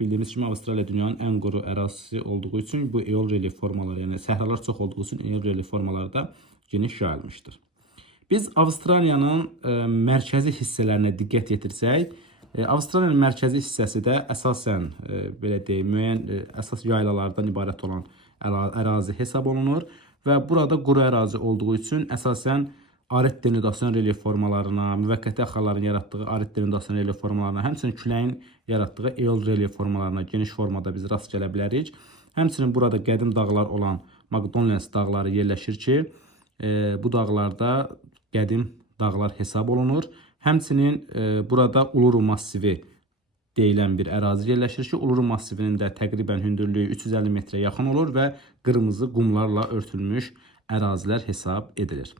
Bildiyimiz kimi Avstraliya dünyanın ən quru ərazisi olduğu üçün bu eol relyef formaları, yəni səhralar çox olduğu üçün eol relyef formaları da geniş yayılmışdır. Biz Avstraliyanın mərkəzi hissələrinə diqqət yetirsək, Avstraliyanın mərkəzi hissəsi də əsasən belə deyim, müəyyən əsas yaylalardan ibarət olan ərazi hesab olunur və burada quru ərazi olduğu üçün əsasən arid denudasyon relyef formalarına, müvəqqəti axarların yaratdığı arid denudasyon relyef formalarına, həmçinin küləyin yaratdığı eol relyef formalarına geniş formada biz rast gələ bilərik. Həmçinin burada qədim dağlar olan Macdonalds dağları yerləşir ki, bu dağlarda qədim dağlar hesab olunur. Həmçinin burada Uluru massivi deyilən bir ərazi yerləşir ki, Uluru massivinin də təqribən hündürlüyü 350 metrə yaxın olur və qırmızı qumlarla örtülmüş ərazilər hesab edilir.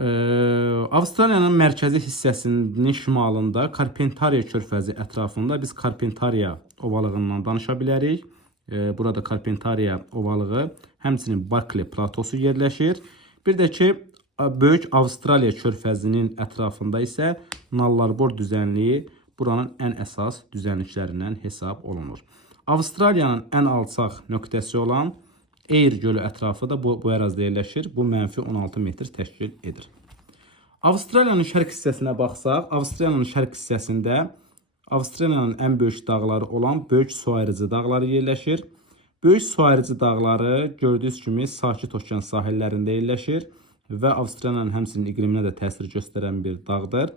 Avstraliyanın mərkəzi hissəsinin şimalında Carpentaria körfəzi ətrafında biz Carpentaria ovalığından danışa bilərik. Burada Carpentaria ovalığı, həmçinin Barkley platosu yerləşir. Bir də ki, Böyük Avstraliya körfəzinin ətrafında isə Nullarbor düzənliyi buranın ən əsas düzənliklərindən hesab olunur. Avstraliyanın ən alçaq nöqtəsi olan Eyre gölü ətrafı da bu ərazidə yerləşir. Bu mənfi 16 metr təşkil edir. Avstraliyanın şərq hissəsinə baxsaq, Avstraliyanın şərq hissəsində Avstraliyanın ən böyük dağları olan Böyük Su Ayrıcı dağları yerləşir. Böyük Su Ayrıcı dağları gördüyünüz kimi Sakit Okean sahillərində yerləşir və Avstraliyanın həmçinin iqliminə də təsir göstərən bir dağdır.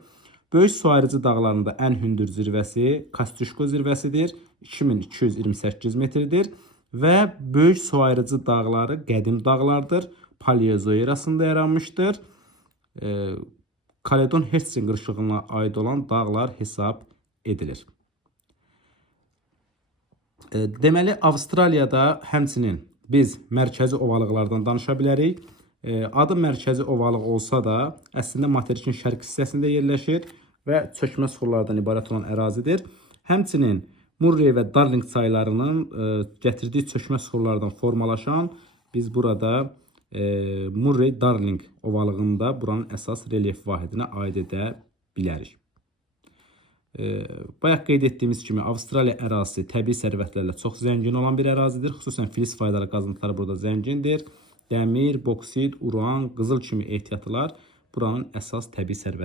Böyük Su Ayrıcı dağlarında ən hündür zirvəsi Kostuşko zirvəsidir, 2228 metrdir və Böyük Su Ayrıcı dağları qədim dağlardır, Paleozoy erasında yaranmışdır. Caledon Hertzing qırışığına aid olan dağlar hesab edilir. Deməli, Avstraliyada həmçinin biz mərkəzi ovalıqlardan danışa bilərik. Adı mərkəzi ovalıq olsa da, əslində materikin şərq hissəsində yerləşir və çökmə suxurlardan ibarət olan ərazidir. Həmçinin Murray və Darling çaylarının gətirdiyi çökmə suxurlardan formalaşan biz burada Murray-Darling ovalığında buranın əsas relyef vahidinə aid edə bilərik. Bayaq qeyd etdiyimiz kimi Avstraliya ərazisi təbii sərvətlərlə çox zəngin olan bir ərazidir. Xüsusən filiz faydalı qazıntıları burada zəngindir. Dəmir, boksit, uran, qızıl kimi ehtiyatlar buranın əsas təbii sərvətləridir.